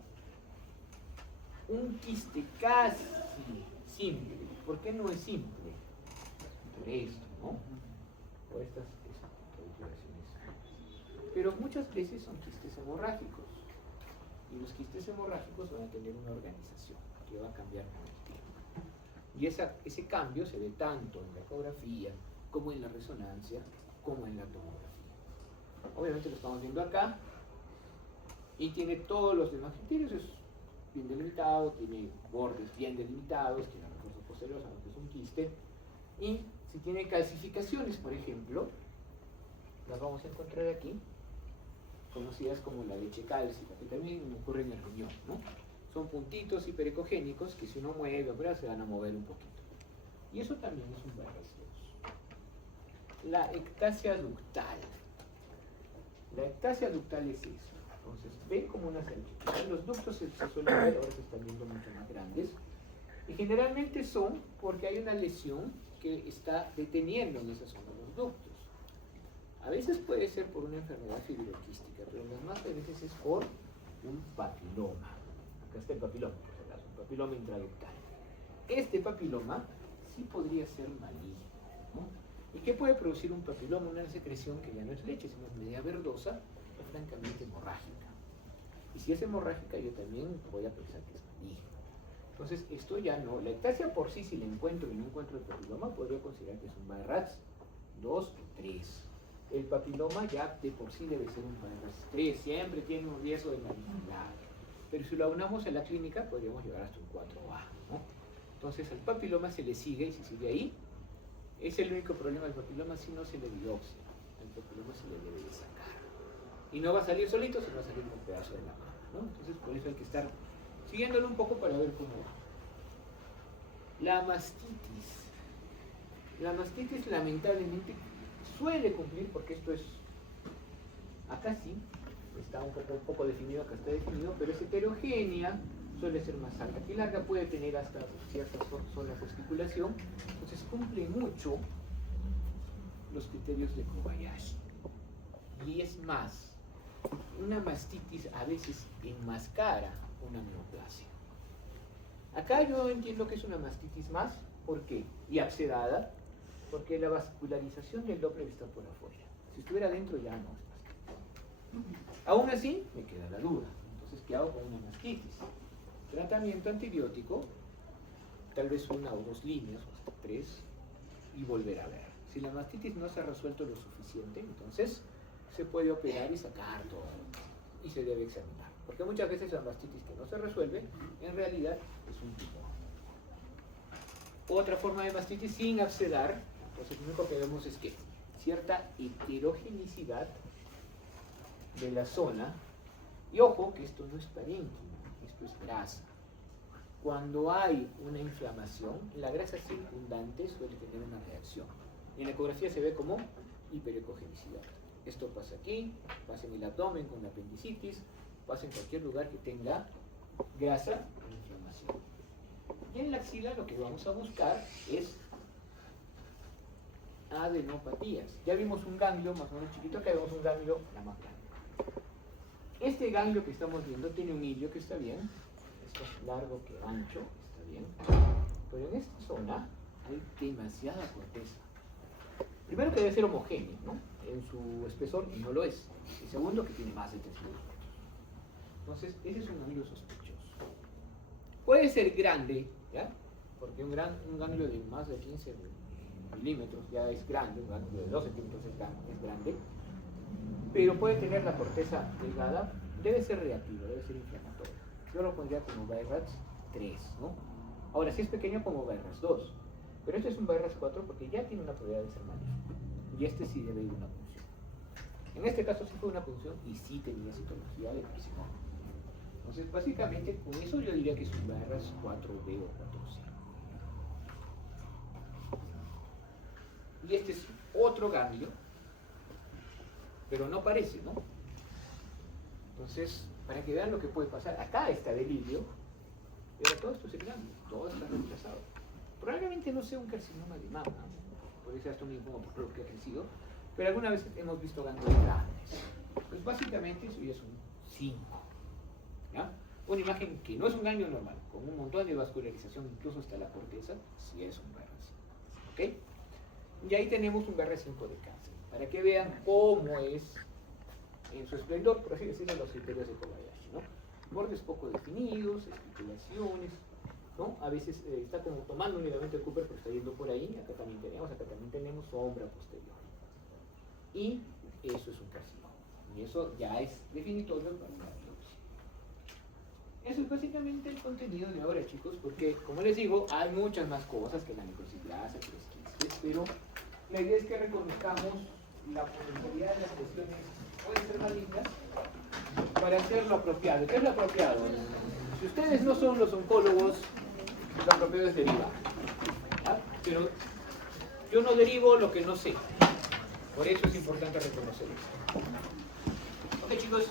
Un quiste casi simple. ¿Por qué no es simple? Por esto, ¿no? Por estas configuraciones. Pero muchas veces son quistes hemorrágicos. Y los quistes hemorrágicos van a tener una organización que va a cambiar con el tiempo. Y ese cambio se ve tanto en la ecografía, como en la resonancia, como en la tomografía. Obviamente lo estamos viendo acá. Y tiene todos los demás criterios. Es bien delimitado, tiene bordes bien delimitados, tiene refuerzos posteriores, aunque es un quiste. Y si tiene calcificaciones, por ejemplo, las vamos a encontrar aquí, conocidas como la leche cálcica, que también ocurre en el riñón, ¿no? Son puntitos hiperecogénicos que si uno mueve, pero se van a mover un poquito. Y eso también es un BI-RADS2. La ectasia ductal. La ectasia ductal es eso. Entonces, ven como una salchicha. Los ductos se suelen ver, ahora se están viendo mucho más grandes. Y generalmente son porque hay una lesión que está deteniendo en esa zona los ductos. A veces puede ser por una enfermedad fibroquística, pero las más veces es por un papiloma. Acá está el papiloma, por si acaso, un papiloma intraductal. Este papiloma sí podría ser maligno, ¿no? ¿Y qué puede producir un papiloma? Una secreción que ya no es leche, sino es media verdosa, es francamente hemorrágica. Y si es hemorrágica, yo también voy a pensar que es maligno. Entonces, esto ya no. La ectasia por sí, si la encuentro y no encuentro el papiloma, podría considerar que es un Weierstrass 2 o 3. El papiloma ya de por sí debe ser un Weierstrass 3, siempre tiene un riesgo de malignidad. Pero si lo aunamos a la clínica, podríamos llegar hasta un 4A, ¿no? Entonces, al papiloma se le sigue, y si sigue ahí, es el único problema del papiloma si no se le biopsia. El papiloma se le debe de sacar. Y no va a salir solito, sino va a salir con un pedazo de la mama, ¿no? Entonces, por eso hay que estar siguiéndolo un poco para ver cómo va. La mastitis. La mastitis lamentablemente suele cumplir, porque esto es, acá sí, está un poco definido, acá está definido, pero es heterogénea, suele ser más alta que larga, puede tener hasta ciertas zonas de gesticulación, entonces cumple mucho los criterios de Kobayashi. Y es más, una mastitis a veces enmascara una neoplasia. Acá yo entiendo que es una mastitis más, ¿por qué? Y abscedada, porque la vascularización del Doppler está por afuera. Si estuviera dentro ya no es mastitis. Aún así, me queda la duda. Entonces, ¿qué hago con una mastitis? Tratamiento antibiótico, tal vez 1 o 2 líneas, o hasta 3, y volver a ver. Si la mastitis no se ha resuelto lo suficiente, entonces se puede operar y sacar todo, y se debe examinar. Porque muchas veces la mastitis que no se resuelve, en realidad es un tumor. Otra forma de mastitis sin abscedar, entonces lo único que vemos es que cierta heterogenicidad de la zona, y ojo que esto no es parénquima, esto es grasa. Cuando hay una inflamación, la grasa circundante suele tener una reacción. En la ecografía se ve como hiperecogenicidad. Esto pasa aquí, pasa en el abdomen con la apendicitis, pasa en cualquier lugar que tenga grasa e inflamación. Y en la axila lo que vamos a buscar es adenopatías. Ya vimos un ganglio más o menos chiquito, acá vemos un ganglio la más grande. Este ganglio que estamos viendo tiene un hilio que está bien, es más largo que ancho, está bien, pero en esta zona hay demasiada corteza. Primero que debe ser homogéneo, ¿no? En su espesor, y no lo es. Y segundo, que tiene más de 3 milímetros. Entonces, ese es un ganglio sospechoso. Puede ser grande, ¿ya? Porque un ganglio de más de 15 milímetros ya es grande, un ganglio de 2 centímetros es grande, pero puede tener la corteza delgada, debe ser reactivo, debe ser inflamatorio. Yo lo pondría como Weierstrass 3, ¿no? Ahora, si es pequeño, como Weierstrass 2. Pero este es un Weierstrass 4 porque ya tiene una probabilidad de ser magnífico. Y este sí debe ir a una punción. En este caso sí fue una punción y sí tenía citología de carcinoma. Entonces, básicamente, con eso yo diría que es un Weierstrass 4B o 4C. Y este es otro ganglio, pero no parece, ¿no? Entonces, para que vean lo que puede pasar, acá está el hilio, pero todo esto es el ganglio, todo está reemplazado. Probablemente no sea un carcinoma de mama, por eso esto mismo por lo que ha crecido, pero alguna vez hemos visto ganglios grandes. Pues básicamente eso ya es un 5, ¿ya? Una imagen que no es un ganglio normal, con un montón de vascularización, incluso hasta la corteza, sí es un BR5, ¿ok? Y ahí tenemos un BR5 de cáncer, para que vean cómo es en su esplendor, por así decirlo, los criterios de Kobayashi, ¿no? Bordes poco definidos, esticulaciones, ¿no? A veces está como tomando un ligamento de Cooper, pero está yendo por ahí. Acá también tenemos sombra posterior. Y eso es un carcinoma. Y eso ya es definitorio para la biopsia. Eso es básicamente el contenido de ahora, chicos, porque, como les digo, hay muchas más cosas que la necrosigrasa, que los quistes, pero la idea es que reconozcamos la potencialidad de las lesiones pueden ser malignas para hacer lo apropiado. ¿Qué es lo apropiado? Si ustedes no son los oncólogos, lo apropiado es derivar, ¿ya? Pero yo no derivo lo que no sé. Por eso es importante reconocer eso. Ok, chicos,